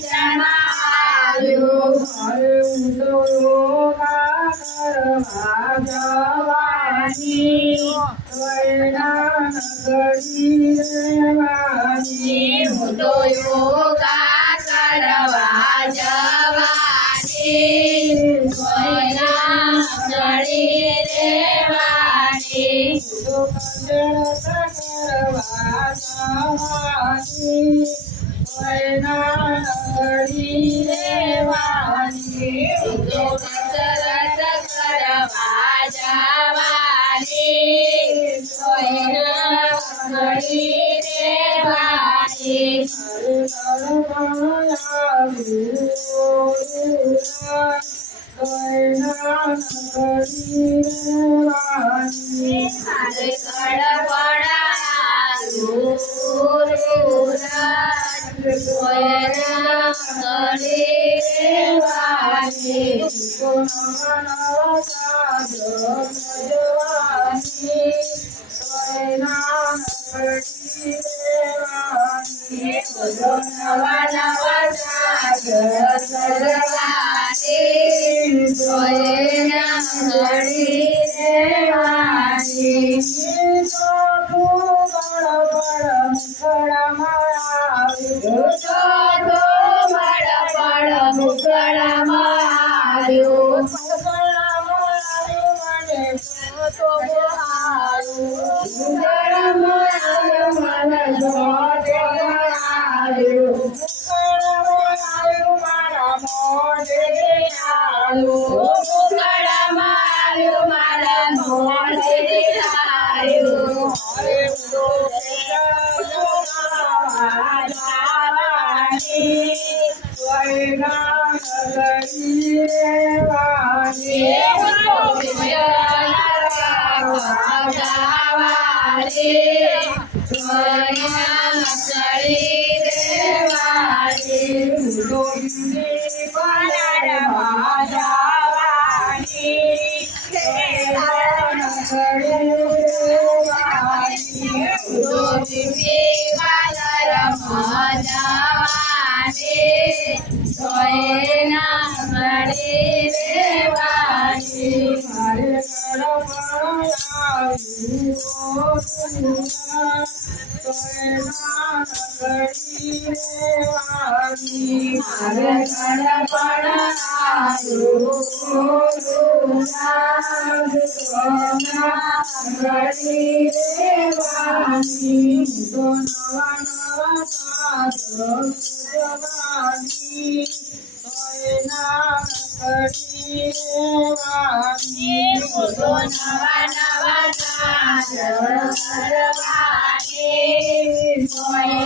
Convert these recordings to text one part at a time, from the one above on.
જમાવ્યું ઊંડો યોગા કરવા જવાની વૈના નગરી રહેવાની ઊંડો યોગા કરવા જવાની કોઈના નગરી રહેવાની કરવા જવાની વૈના નગરી રહેવાની ઊંડો કસરત કરવા જવાની કોઈના નગરી રહેવાની મારે કડપડાયું કોઈના નગરી રહેવાની નવા નવા સાગર સજવાની કોઈના નગરી રહેવાની મુગળામાં આવ્યું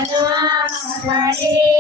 નવા નવા